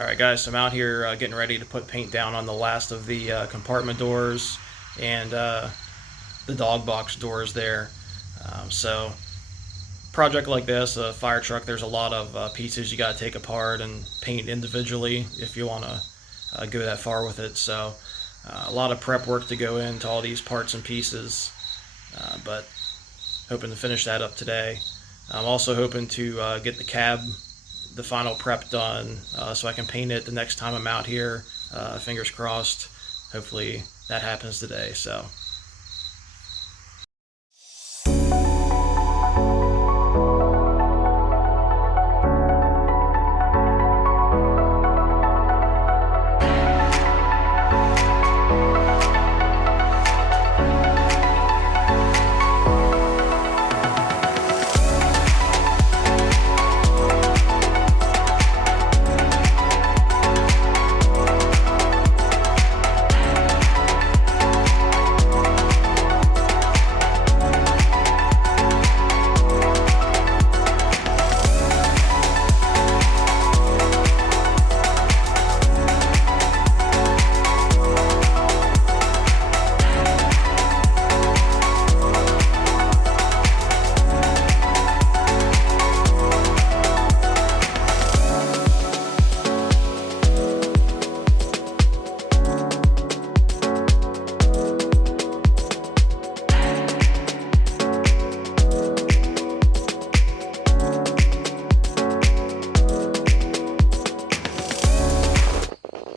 Alright guys, so I'm out here getting ready to put paint down on the last of the compartment doors and the dog box doors there. So project like this, a fire truck, there's a lot of pieces you got to take apart and paint individually if you want to go that far with it. So a lot of prep work to go into all these parts and pieces, but hoping to finish that up today. I'm also hoping to get the cab, the final prep done, so I can paint it the next time I'm out here. Fingers crossed. Hopefully that happens today. So.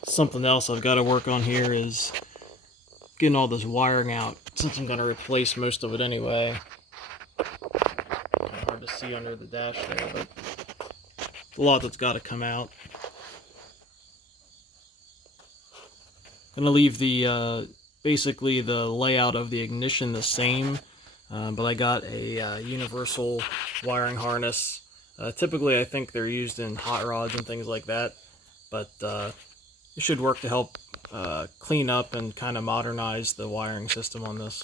Something else I've got to work on here is getting all this wiring out, since I'm going to replace most of it anyway. Kind of hard to see under the dash there, but a lot that's got to come out. I'm going to leave the basically the layout of the ignition the same, but I got a universal wiring harness. Typically I think they're used in hot rods and things like that, but it should work to help clean up and kind of modernize the wiring system on this.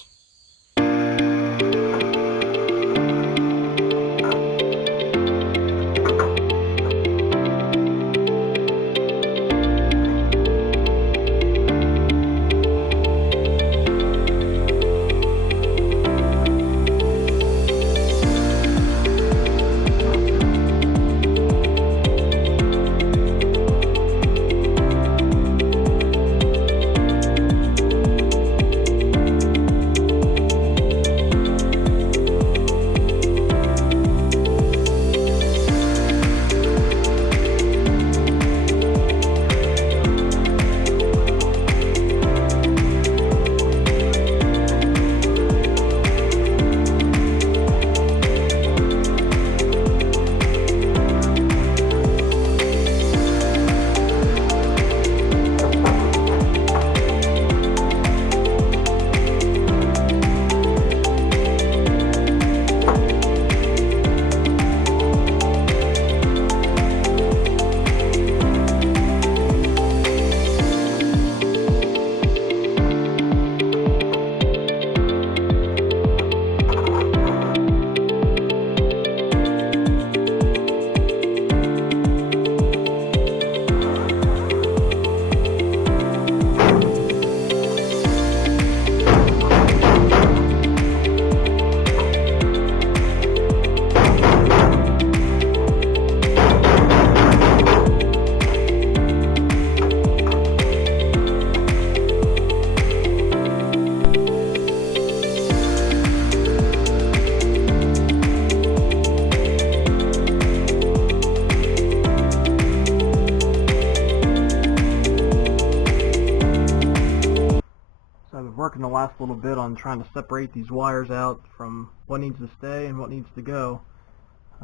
I've been working the last little bit on trying to separate these wires out from what needs to stay and what needs to go.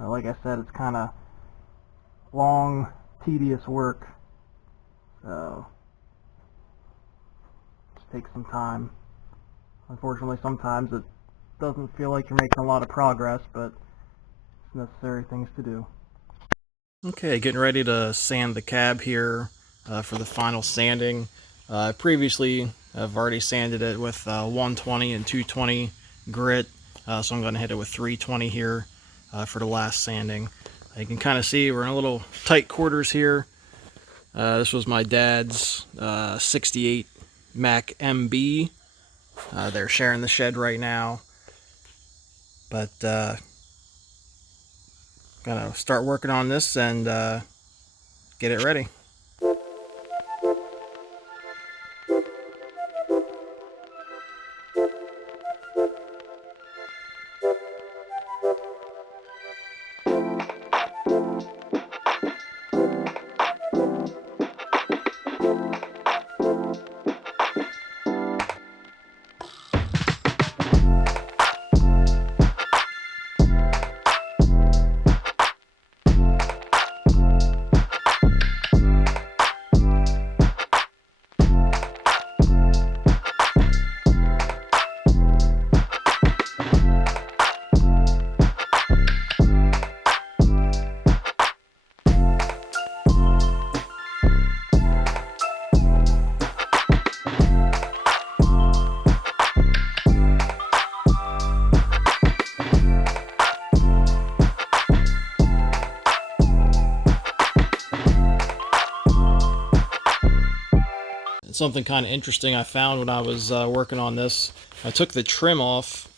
Like I said, it's kind of long, tedious work, so it just takes some time. Unfortunately, sometimes it doesn't feel like you're making a lot of progress, but it's necessary things to do. Okay, getting ready to sand the cab here for the final sanding. Previously, I've already sanded it with 120 and 220 grit, so I'm going to hit it with 320 here for the last sanding. You can kind of see we're in a little tight quarters here. This was my dad's 68 Mack MB. They're sharing the shed right now, but gonna start working on this and get it ready. Something kind of interesting I found when I was working on this. I took the trim off.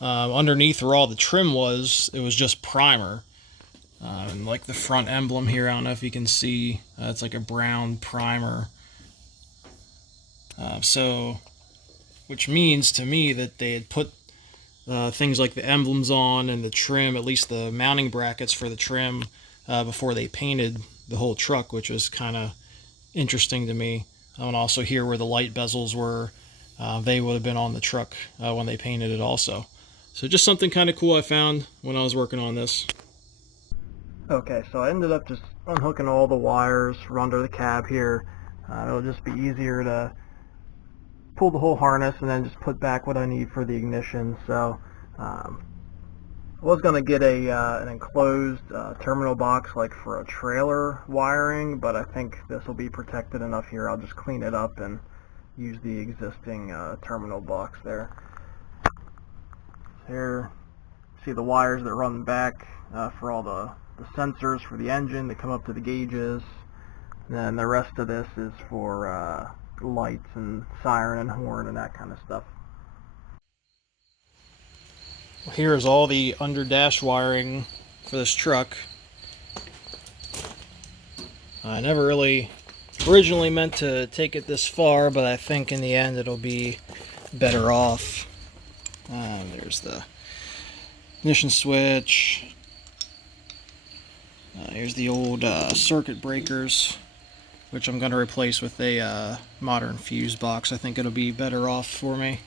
Underneath where all the trim was, it was just primer. And like the front emblem here, I don't know if you can see, it's like a brown primer. Which means to me that they had put things like the emblems on and the trim, at least the mounting brackets for the trim, before they painted the whole truck, which was kind of interesting to me. And also here where the light bezels were, they would have been on the truck when they painted it also. So just something kind of cool I found when I was working on this. Okay, so I ended up just unhooking all the wires from under the cab here. It'll just be easier to pull the whole harness and then just put back what I need for the ignition. So I was going to get an enclosed terminal box like for a trailer wiring, but I think this will be protected enough here. I'll just clean it up and use the existing terminal box there. Here, see the wires that run back for all the sensors for the engine that come up to the gauges. And then the rest of this is for lights and siren and horn and that kind of stuff. Here's all the under dash wiring for this truck. I never really originally meant to take it this far, but I think in the end it'll be better off. There's the ignition switch. Here's the old circuit breakers, which I'm going to replace with a modern fuse box. I think it'll be better off for me.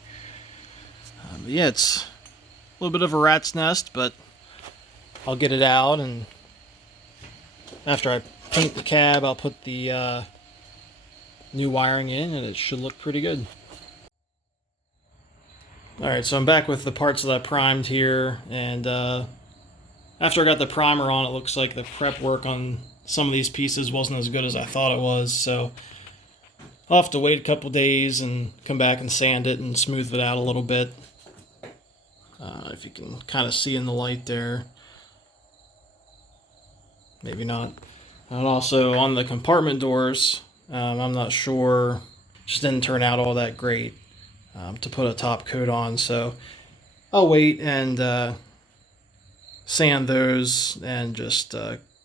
But yeah, it's a little bit of a rat's nest, but I'll get it out, and after I paint the cab, I'll put the new wiring in, and it should look pretty good. Alright, so I'm back with the parts that I primed here, and after I got the primer on, it looks like the prep work on some of these pieces wasn't as good as I thought it was, so I'll have to wait a couple days and come back and sand it and smooth it out a little bit. If you can kind of see in the light there. Maybe not. And also on the compartment doors, I'm not sure, just didn't turn out all that great to put a top coat on, so I'll wait and sand those and just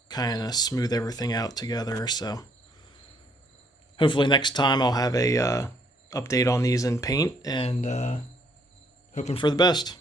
kind of smooth everything out together. So hopefully next time I'll have a update on these in paint, and hoping for the best.